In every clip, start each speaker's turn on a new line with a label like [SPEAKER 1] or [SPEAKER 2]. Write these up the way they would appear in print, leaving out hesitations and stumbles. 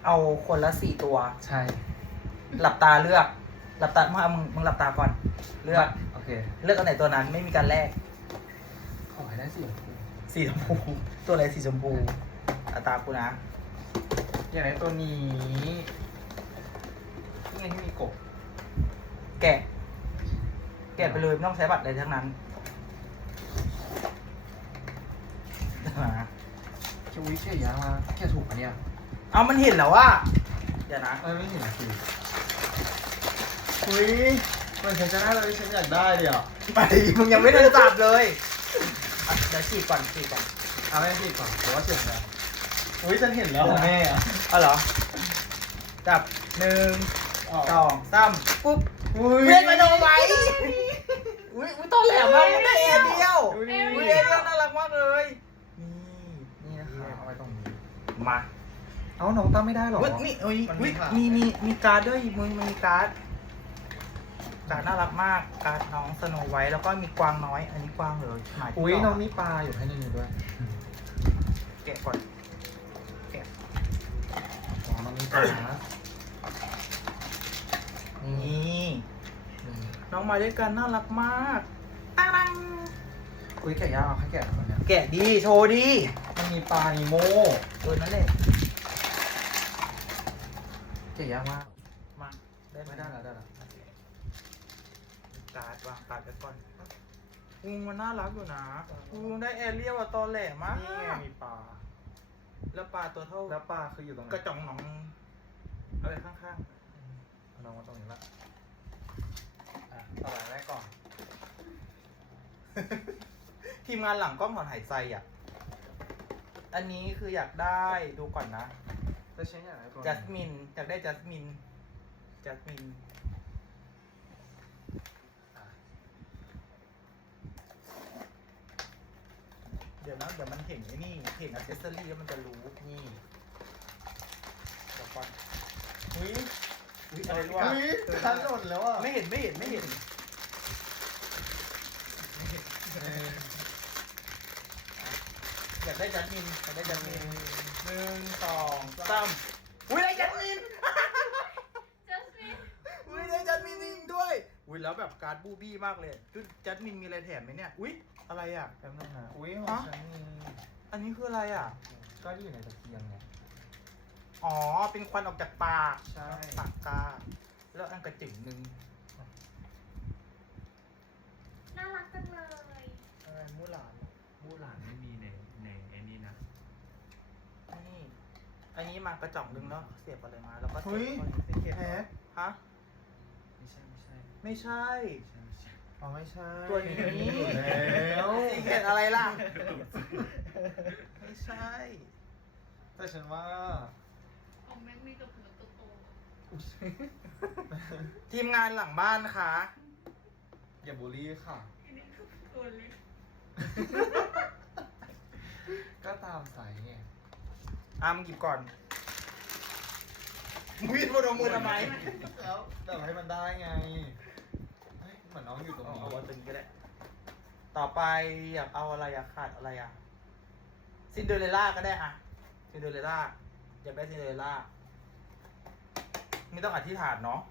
[SPEAKER 1] เอาคนละ4 ตัว
[SPEAKER 2] ใช่
[SPEAKER 1] หลับตาเลือก หลับตามึงหลับตาก่อน เลือก
[SPEAKER 2] โอเค
[SPEAKER 1] เลือกอันไหนตัวนั้นไม่มีการแลก
[SPEAKER 2] ขอให้ได้สิ
[SPEAKER 1] สีชมพู ตัวอะไรสีชมพูตากูนะ
[SPEAKER 2] อย่างไรตัวนี้ที่ไงที่มีกบ
[SPEAKER 1] แกะ แกะไปเลยไม่ต้องใช้บัตรอะไรทั้งนั้นนะ
[SPEAKER 2] จะวิเชียยามาแค่ถูกปะเนี่ย
[SPEAKER 1] เอามันเห็นแล้วว่าเดี๋ยวนะ
[SPEAKER 2] ไม่เห็นสิอุ้ยมันฉันจะได้เลยฉันอยากได้เลยอ่ะ
[SPEAKER 1] ไปมึงยังไม่ได้จับเลยอ่ะเดี๋ยวฉีดก่อนฉีดก่อน
[SPEAKER 2] เอาไม่ผิดก่อนหรือว่าเสียงอะไรอุ้ยฉันเห็นแล้วแม่อ่ะ
[SPEAKER 1] เอาเหรอ จับ1 2 3ปุ๊บ
[SPEAKER 2] อุ้ย
[SPEAKER 1] เรียกมาโนไว้อุ้ยตอนแหลมมากมันได้เอเดียว
[SPEAKER 2] อุ้ย
[SPEAKER 1] อุ้ยเอเดียวน่ารักมากเลย
[SPEAKER 2] นี่นะคะเอาไว้ตรงนี้
[SPEAKER 1] มา
[SPEAKER 2] เอ้าน้องตั้มไม่ได้หรอ
[SPEAKER 1] อุ้ยนี่อุ้ย
[SPEAKER 2] มัน
[SPEAKER 1] อุ้ย
[SPEAKER 2] ค่ะ
[SPEAKER 1] มีการ์ดด้วยมึงมันมีการ์ดน่ารักมากการ์ดน้องสโนไวท์แล้วก็มีกวางน้อย อันนี้กวางเหรอหมายถึ
[SPEAKER 2] อุ้ย
[SPEAKER 1] ต่
[SPEAKER 2] น้องมีปลาอยู่ให้ในนี้ด้วย
[SPEAKER 1] แกะก่อนแกะ
[SPEAKER 2] อ๋อน้องมีปลา
[SPEAKER 1] นี่
[SPEAKER 2] นี่
[SPEAKER 1] น้องมาด้วยกันน่ารักมากตัง
[SPEAKER 2] อุ้ยแกะยากเอาให้แกะก่อนเนี่ย
[SPEAKER 1] แกะดีโชว์ดี
[SPEAKER 2] มันมีปลานีโม
[SPEAKER 1] นั่นแหละ
[SPEAKER 2] แกะยากมาก
[SPEAKER 1] มาได้ไหม
[SPEAKER 2] ไม่ได้แล้วได้แล้ว
[SPEAKER 1] การ์ดวางการ์ดไปก่อนมันน่ารักอยู่นะได้แอเรียลอะตอแหลมาก
[SPEAKER 2] นี่ไงมีปลา
[SPEAKER 1] แล้วปลาตัวเท่า
[SPEAKER 2] แล้วปลาคืออยู่ตรงไหน
[SPEAKER 1] กระจ่องหนองอะไรข้าง
[SPEAKER 2] เอาน้องมาตรงนี้ละต่อไปแรกก่อน
[SPEAKER 1] ๆ ทีมงานหลังกล้องถอนหายใจอ่ะ อันนี้คืออยากได้ดูก่อนนะ
[SPEAKER 2] จะใช้อย่างไรตัว
[SPEAKER 1] จัสมินอยากได้จัสมินเดี๋ยวมันเห็นไอ้นี่เห็นอัซเซสซอรี่แล้วมันจะรู้นี่เดี๋ยวก่อน
[SPEAKER 2] อุ้ย
[SPEAKER 1] อุ๊ยอะไรวะ
[SPEAKER 2] อุ้ยทันหมดแล้วอ่ะ
[SPEAKER 1] ไม่เห็นอยากได้จัสมิน1 2 3อุ้ยได้จัสมิน อุ้ยได้จัสมินจริงด้วยอุ้ยแล้วแบบการ์ดบูบี้มากเลยจุดจัสมินมีอะไรแถมไหมเนี่ยอุ้ยอะไรอ่ะ
[SPEAKER 2] แป๊บนึงนะอุ้ยของฉันมี
[SPEAKER 1] อันนี้คืออะไรอ่ะ
[SPEAKER 2] ก็อยู่ในตะเกียงไง
[SPEAKER 1] อ๋อเป็นควันออกจากปาก
[SPEAKER 2] ใช่
[SPEAKER 1] ปากกาแล้วอันกระจิ๋งหนึ่ง
[SPEAKER 3] น่ารักจังเลย
[SPEAKER 1] อะไรมูหลาน
[SPEAKER 4] มู่หลานไม่มีในไอ้นี่นะ
[SPEAKER 1] นี่อันนี้มากระจ่องหนึงแล้วเสียบอะไรมาแล้วก็เสี
[SPEAKER 2] เฮ้
[SPEAKER 1] ย
[SPEAKER 2] ย
[SPEAKER 1] บเข้าใน
[SPEAKER 2] แพ็ค
[SPEAKER 1] ฮะ
[SPEAKER 4] ไม่ใช่
[SPEAKER 1] ไม่ใช่
[SPEAKER 2] อ๋อไม่ใช่
[SPEAKER 1] ตัวนี้
[SPEAKER 2] อยู่แล้ว
[SPEAKER 1] สีเกตอะไรล่ะ ไม่ใช่
[SPEAKER 2] แต่ฉันว่า
[SPEAKER 3] ของแม็กมีกับหัวโต
[SPEAKER 1] ทีมงานหลังบ้านนะคะ
[SPEAKER 2] อย่าบูลลี่ค่ะ
[SPEAKER 3] ๆอันนี้คือตัวเล็ก
[SPEAKER 2] ก็ตามสายไง
[SPEAKER 1] มึงหยิบก่อนมึงบนเอามือทำไม
[SPEAKER 2] แล้วแบบให้มันได้ไงเฮ้ยเหมือนน้องอยู่ตรง
[SPEAKER 1] เอา
[SPEAKER 2] นี้
[SPEAKER 1] เอาตัวนี้ก็ได้ ต่อไปอยากเอาอะไรอยากขาดอะไรอ่ะซินเดอเรลล่าก็ได้อ่ะซินเดอเรลล่าอยากได้ซินเดอเรลล่าไม่ต้องอธิษฐานเนาะ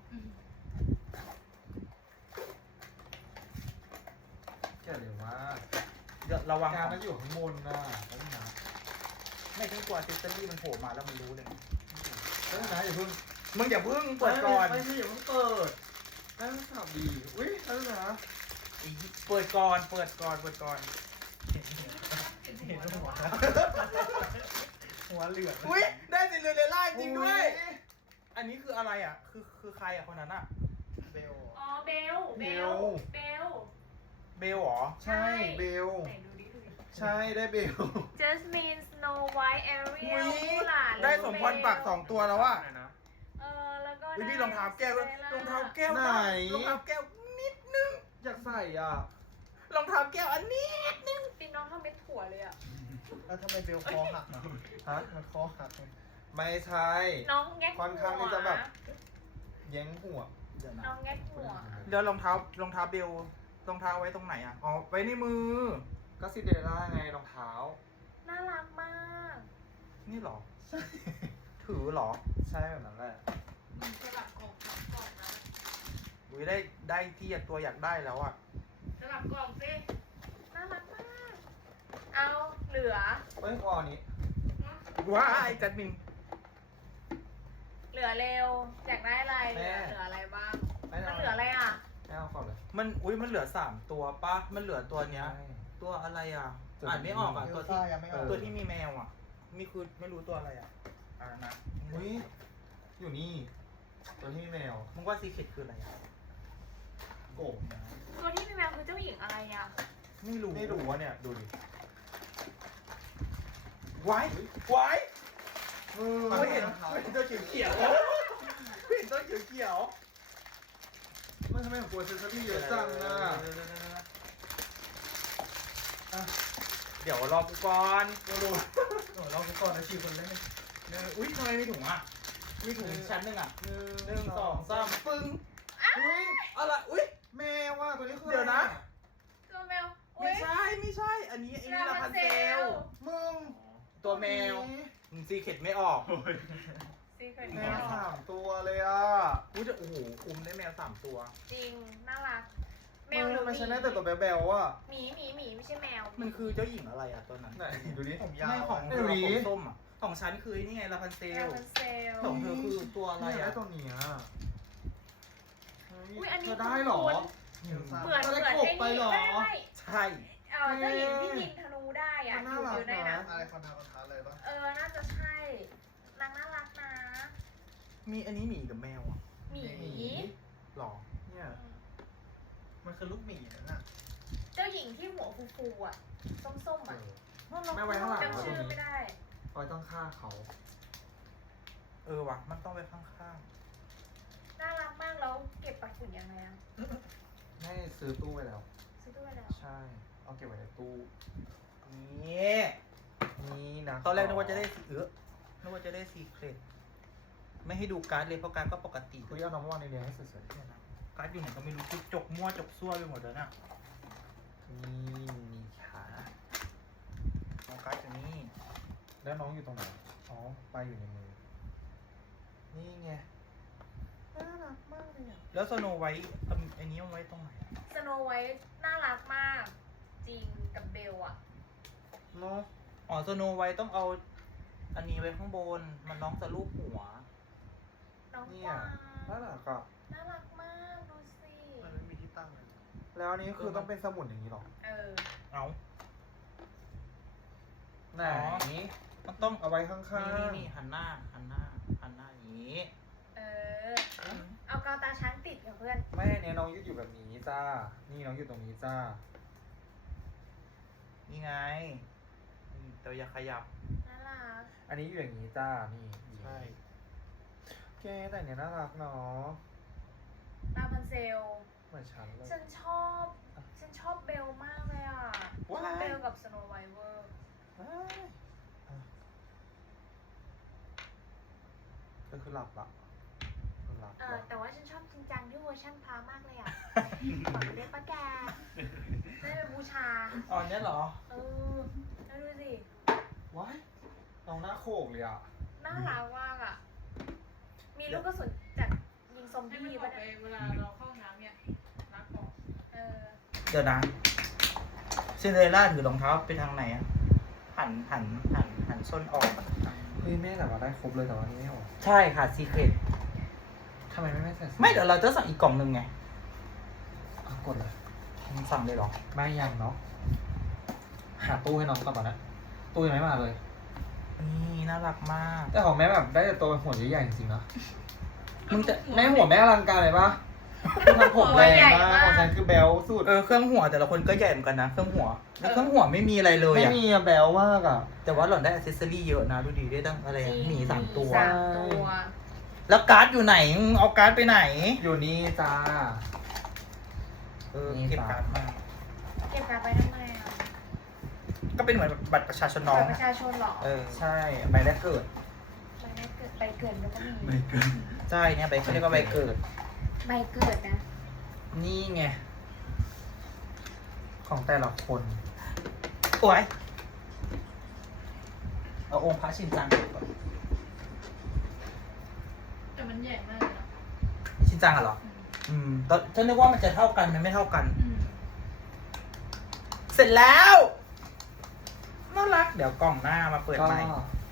[SPEAKER 2] แกเร็วมาก
[SPEAKER 1] เดี๋ยวระวัง
[SPEAKER 2] การมันอยู่ข้างบนน่ะแล้วนะ
[SPEAKER 1] ไม่ต้องกลัวซิสเตอรี่มันโผล่มาแล้วมันรู้เลย
[SPEAKER 2] แล้วนะอย่าเพิ่ง
[SPEAKER 1] มึงอย่าเพิ่งเปิดก่อน
[SPEAKER 2] ไม่ใช่อย่าเพิ่งเปิดนั่นขับดีอุ้ยแล้วนะ
[SPEAKER 1] เปิดก่อนเปิดก่อน
[SPEAKER 3] เห็นหัวแล้ว
[SPEAKER 2] หัวเหลือง
[SPEAKER 1] อุ้ยได้ซินเดอเรลล่าจริงด้วย อันนี้คืออะไรอ่ะ คือใครอ่ะคนนั้นอ่ะ
[SPEAKER 2] เบล
[SPEAKER 3] อ๋อเบล
[SPEAKER 1] เบล
[SPEAKER 3] เบล
[SPEAKER 1] เบลเหรอ
[SPEAKER 2] ใช่เบล
[SPEAKER 3] ไหนดูดิ
[SPEAKER 2] ใช่ได้เบล
[SPEAKER 3] จัสมิน สโนไวท์แอเรีย
[SPEAKER 1] อุ้
[SPEAKER 3] ล
[SPEAKER 1] ย
[SPEAKER 3] มู่หลาน
[SPEAKER 1] ได้สมพรปาก2 ตัวแล้วอ่ะ
[SPEAKER 3] แล้วก็
[SPEAKER 1] พี่รองเท้าแก้วด้วยรองเท้าแก้ว
[SPEAKER 2] ไหน
[SPEAKER 1] รองเท้าแก้วนิดนึง
[SPEAKER 2] อยากใส่อ่ะ
[SPEAKER 1] รองเท้าแก้วอันนิดนึง
[SPEAKER 3] ตีน้องทำเม็ดถั่วเลยอ่ะ
[SPEAKER 2] แล้วทำไมเบลคอหักอ่ะฮะมันคอหักไงไม่ใช่
[SPEAKER 3] น้องแงกหัว
[SPEAKER 2] ค่อนข้างที่จะแบบ แย้งหัว
[SPEAKER 3] น้องแงกหัว
[SPEAKER 1] เดี๋ยวรองเท้าเบลรองเท้าไว้ตรงไหนอ่ะอ๋อไว้ในมือ
[SPEAKER 2] ก็ซินเดอเรลล่าไงรองเท้า
[SPEAKER 3] น่ารักมาก
[SPEAKER 1] นี่เหรอ ถือเหรอ
[SPEAKER 2] ใช่ช่แบบนั้นแหละ
[SPEAKER 3] สลับกล่องทับกล่องนะ
[SPEAKER 1] อุ้ยได้ที่อยากตัวอยากได้แล้วอ่ะ
[SPEAKER 3] สลับกล่องสิน่ารักมาก เอาเหลือ
[SPEAKER 2] เฮ้ยคอนี้
[SPEAKER 1] ว้ายจัดมิน
[SPEAKER 3] เหลือเร็วอยากได้อะไรเหลืออะไรบ้าง
[SPEAKER 2] ไม่
[SPEAKER 3] มัน
[SPEAKER 2] เอา
[SPEAKER 3] เหลืออะไรอ่ะ
[SPEAKER 2] ไม่เอาก่อนเลย
[SPEAKER 1] มันเหลือ3ตัวปะมันเหลือตัวเนี้ย ตัวอะไรอ่ะ อ่านไม่ออกอ่ะ ตัวที่
[SPEAKER 2] ยังไม่ออก
[SPEAKER 1] ตัวที่มีแมวอ่ะ มีคือไม่รู้ตัวอะไรอ่ะ อ่านะ
[SPEAKER 2] อุ้ยอยู่นี่ ตัวที่แมว
[SPEAKER 1] มึงว่าซีเคร็ตคืออะไรอ่ะ
[SPEAKER 2] โก่ง
[SPEAKER 3] ตัวที่มีแมวคือเจ้าหญิงอะไรอ่ะ
[SPEAKER 1] ไม่รู้
[SPEAKER 2] ไม่รู้ว่าเนี่ย ดูดิ
[SPEAKER 1] ไว้ไว้
[SPEAKER 2] มัน
[SPEAKER 1] ไม่เห็น
[SPEAKER 2] นะครับ
[SPEAKER 1] ไม่เห็นตัวเขียวๆไม่เห็นตัวเขียว
[SPEAKER 2] มันทำไมของกูเซนซอรี่เยอะจังนะ
[SPEAKER 1] เดี๋ยวรอกูก่อน
[SPEAKER 2] ดูเราไปก่อนนะชีคนเล่น
[SPEAKER 1] อุ้ยทำไมมีถุงอ่ะ มีถุงชั้นหนึ่งอ่ะ1 2 3ปึ้ง
[SPEAKER 2] อุ้ย
[SPEAKER 1] อะไรอุ้ย
[SPEAKER 2] แมวว่ะตัวนี้คือ
[SPEAKER 1] เดี๋ยวนะ
[SPEAKER 3] ตัวแมว
[SPEAKER 1] ไม่ใช่ไม่ใช่ อันนี้ลาพันเซล
[SPEAKER 2] มึง
[SPEAKER 1] ตัวแมวมึงซีเคร็ตไม่ออก
[SPEAKER 4] โอ้ย
[SPEAKER 3] ซีเครต
[SPEAKER 2] แม
[SPEAKER 3] แม
[SPEAKER 2] ว
[SPEAKER 3] ว
[SPEAKER 2] 3 ตัวเลยอ่ะ
[SPEAKER 1] อุ้ยแต่โอ้โหคุ้มได้แมว3 ตัว
[SPEAKER 3] จริง น่ารัก แม
[SPEAKER 2] แม
[SPEAKER 3] ว
[SPEAKER 2] ว
[SPEAKER 3] หรือ
[SPEAKER 2] มัน
[SPEAKER 3] ห
[SPEAKER 2] ใช้ได้
[SPEAKER 3] มี
[SPEAKER 2] แต่ตัวแบลๆอ่ะ
[SPEAKER 3] หมีไม่ใช่แมว
[SPEAKER 1] มันคือเจ้าหญิงอะไรอ่ะตัวนั้น
[SPEAKER 2] ไหนดูดิผมยาว
[SPEAKER 1] ไม่ของ
[SPEAKER 2] ไม่
[SPEAKER 1] เธอ
[SPEAKER 2] ดูดิ
[SPEAKER 1] ของส้มอ่ะ ของฉันคือนี่ไงลาพันเซ
[SPEAKER 3] แม
[SPEAKER 1] ล
[SPEAKER 3] วมันเซล
[SPEAKER 1] ของเธอคือตัวอะไร
[SPEAKER 2] อยาก
[SPEAKER 1] อ่ะ
[SPEAKER 2] ได้ตัวเนี้ย
[SPEAKER 3] อุ้ยอันนี้
[SPEAKER 2] เธอได้เหรอ
[SPEAKER 3] เหมือน
[SPEAKER 2] จะ
[SPEAKER 3] เหมื
[SPEAKER 2] ได้
[SPEAKER 3] อน
[SPEAKER 2] กบไปเหรอ
[SPEAKER 3] ไม่
[SPEAKER 1] ใช่
[SPEAKER 3] เจ้าหญิงที่ยิงธนูได้อ่ะ
[SPEAKER 2] มันน่ารัก
[SPEAKER 3] อยู่ได้
[SPEAKER 2] นะ
[SPEAKER 3] นะ
[SPEAKER 5] อะไรคอนทาคอนทาเลยปะ
[SPEAKER 3] น่าจะใช่นางน่ารักนะ
[SPEAKER 1] มีอันนี้หมีกับแมวอ่ะ
[SPEAKER 3] หมี
[SPEAKER 1] หรอ
[SPEAKER 2] เนี่ย
[SPEAKER 5] มันคือลูกหมีนั่นน่ะ
[SPEAKER 3] เจ้าหญิงที่หัวฟูๆอ่ะ ส้มๆอ่ะ
[SPEAKER 2] แม่ไว้ข้างหลัง
[SPEAKER 3] จำชื่อไม่ได้
[SPEAKER 2] คอยต้องฆ่าเขา
[SPEAKER 1] เออว่ะ มันต้องไปข้าง
[SPEAKER 3] น่ารักมากแล้วเก็บปัดฝุ่นยังไงอ่ะ
[SPEAKER 2] ให้ซื้อตู้ไปแล้ว
[SPEAKER 3] ซื้อด้วยแล้ว
[SPEAKER 2] ใช่ เอาเก็บไว้ในตู้
[SPEAKER 1] ๆนี่
[SPEAKER 2] นี่นะ
[SPEAKER 1] ตอนแรกนึกว่าจะได้นึกว่าจะได้ซีเคร็ตไม่ให้ดูการ์ดเลยเพราะการ์ดก็ปกติ
[SPEAKER 2] คุยเอาน้องวางในเรียนให้สวย
[SPEAKER 1] เนี่ยนะการ์ดอยู่ไหนก็ไม่รู้คือจกมั่วจกซั่วไปหมดแล้วน่ะ
[SPEAKER 2] ๆนี่มีขา
[SPEAKER 1] ของการ์ดอยู่นี่
[SPEAKER 2] แล้วน้องอยู่ตรงไหน อ๋อไปอยู่ในมือ นี่ไง น่ารักมากเลยอ่ะ
[SPEAKER 1] แล้วสโนไวท์อันนี้เอาไว้ตรงไหนอะ
[SPEAKER 3] สโนไวท์น่ารักมาก จริงกับเบลอ่ะ
[SPEAKER 2] เนาะ
[SPEAKER 1] อ๋อสโนไวท์ต้องเอาอันนี้ไว้ข้างบน มันน้องจะลูบหัว
[SPEAKER 3] น้อง
[SPEAKER 2] เนี่
[SPEAKER 3] ก
[SPEAKER 2] ยว
[SPEAKER 3] าง
[SPEAKER 2] น่ารักอ่ะ
[SPEAKER 3] น่ารักมากดูสิ
[SPEAKER 5] มันไม่มีที่ตั้งเลย
[SPEAKER 2] แล้วอันนี้คือต้องเป็นสมุดอย่างนี้หรอ
[SPEAKER 1] เอา
[SPEAKER 2] ไหน
[SPEAKER 1] มันต้อง
[SPEAKER 2] เอาไว้ข้าง
[SPEAKER 1] นี่หันหน้าอย่างนี้
[SPEAKER 3] เอากาวตาช้างติดกับเพื่อน
[SPEAKER 2] ๆไม่เนี่ยน้องยืดอยู่แบบนี้จ้า นี่น้องอยู่ตรงนี้จ้า
[SPEAKER 1] นี่ไงแต่อย่าขยับ
[SPEAKER 3] น่ารัก
[SPEAKER 2] อันนี้อยู่อย่างนี้จ้า นี่
[SPEAKER 1] ใช่
[SPEAKER 2] โอเคแต่เนี่ยน่ารักเนาะ
[SPEAKER 3] ลาพันเซล
[SPEAKER 2] เหมือนฉันเลย
[SPEAKER 3] ฉันชอบเบลมากเลยอ่ะชอบเบลกับสโนไวท์เวอร์
[SPEAKER 2] ก็คือหลับละหลับละ
[SPEAKER 3] แต่ว่าฉันชอบจริงจังที่เวอร์ชันพามากเลยอ่ะ ขอดูได้ปะแก ได้ไปบูชา
[SPEAKER 1] อ๋อเนี่ยเหรอ
[SPEAKER 3] แล้วดูสิ
[SPEAKER 2] ว้ายน้องหน้าโขกเลยอ่ะ
[SPEAKER 3] น่ารักมากอ่ะ มีลูกกระสุนจากยิงซอม
[SPEAKER 6] ให้
[SPEAKER 3] บี้
[SPEAKER 6] มันอ
[SPEAKER 3] ปะ
[SPEAKER 6] อกไป
[SPEAKER 3] เนี่ย
[SPEAKER 6] เวลาเราเข้าห้องน้ำเนี่ยรักบอก
[SPEAKER 1] เดี๋ยวนะซินเดอเรลล่าถือรองเท้าไปทางไหนอะหันส้นออก
[SPEAKER 2] เฮ้ยแม่แต่ว่าได้ครบเลยแต่ว่านี่ไม่ออก
[SPEAKER 1] ใช่ค่ะซีเคร็ต
[SPEAKER 2] ทำไมไม่ใส่
[SPEAKER 1] ไม่เดี๋ยวเราจะสั่งอีกกล่องหนึ่งไง
[SPEAKER 2] อ่ะกดเลย
[SPEAKER 1] มึงสั่งเลยเหรอ
[SPEAKER 2] ไม่ยังเนาะ หาตู้ให้น้องก่อนนะตู้ยังไม่มาเลย
[SPEAKER 1] นี่น่ารักมาก
[SPEAKER 2] แต่ของแม่แบบได้แต่ตัวหัวใหญ่ๆจริงๆนะ
[SPEAKER 1] มึงจะ
[SPEAKER 2] แม่หัวแม่อลังการเลยปะคือทำผมแรงมากของฉันคือแบลสุด
[SPEAKER 1] เครื่องหัวแต่ละคนก็ใหญ่เหมือนกันนะเครื่องหัวแล้วเครื่องหัวไม่มีอะไรเลย
[SPEAKER 2] ไม่
[SPEAKER 1] อะ
[SPEAKER 2] มีอะแบลมากอ่ะ
[SPEAKER 1] แต่ว่าหล่อนได้อ c เซสซอรี่เยอะนะดูดีได้ตั้งอะไรอะหมี3 ตัว
[SPEAKER 3] สามตัว
[SPEAKER 1] แล้วการ์ดอยู่ไหนมึงเอาการ์ดไปไหน
[SPEAKER 2] อยู่นี่จ้า
[SPEAKER 1] เก็บการ์ดมาก
[SPEAKER 3] เก็บการไปทำไมอ่ะ
[SPEAKER 1] ก็เป็นเหมือนบัตรประชาชนน้อง
[SPEAKER 3] ป
[SPEAKER 1] อะ
[SPEAKER 3] ระชาชนเหรอ
[SPEAKER 2] ใช่ใบแรกเกิด
[SPEAKER 3] ใบเกิดแล้วก็มี
[SPEAKER 4] ไม่เกิน
[SPEAKER 1] ใช่เนี่ยใบเขาเรียกว่าใบเกิด
[SPEAKER 3] ใบเกิดนะ
[SPEAKER 2] นี่ไง ของแต่ละคน
[SPEAKER 1] โอ้ยเอาองค์พระชินจังก่อน
[SPEAKER 6] มันใหญ่มากเลยนะ
[SPEAKER 1] ชินจังอะเหรอ ตอนฉันนึกว่ามันจะเท่ากัน มันไม่เท่ากัน เสร็จแล้ว น่ารัก เดี๋ยวกล่องหน้ามาเปิด
[SPEAKER 2] ก็
[SPEAKER 1] ใหม่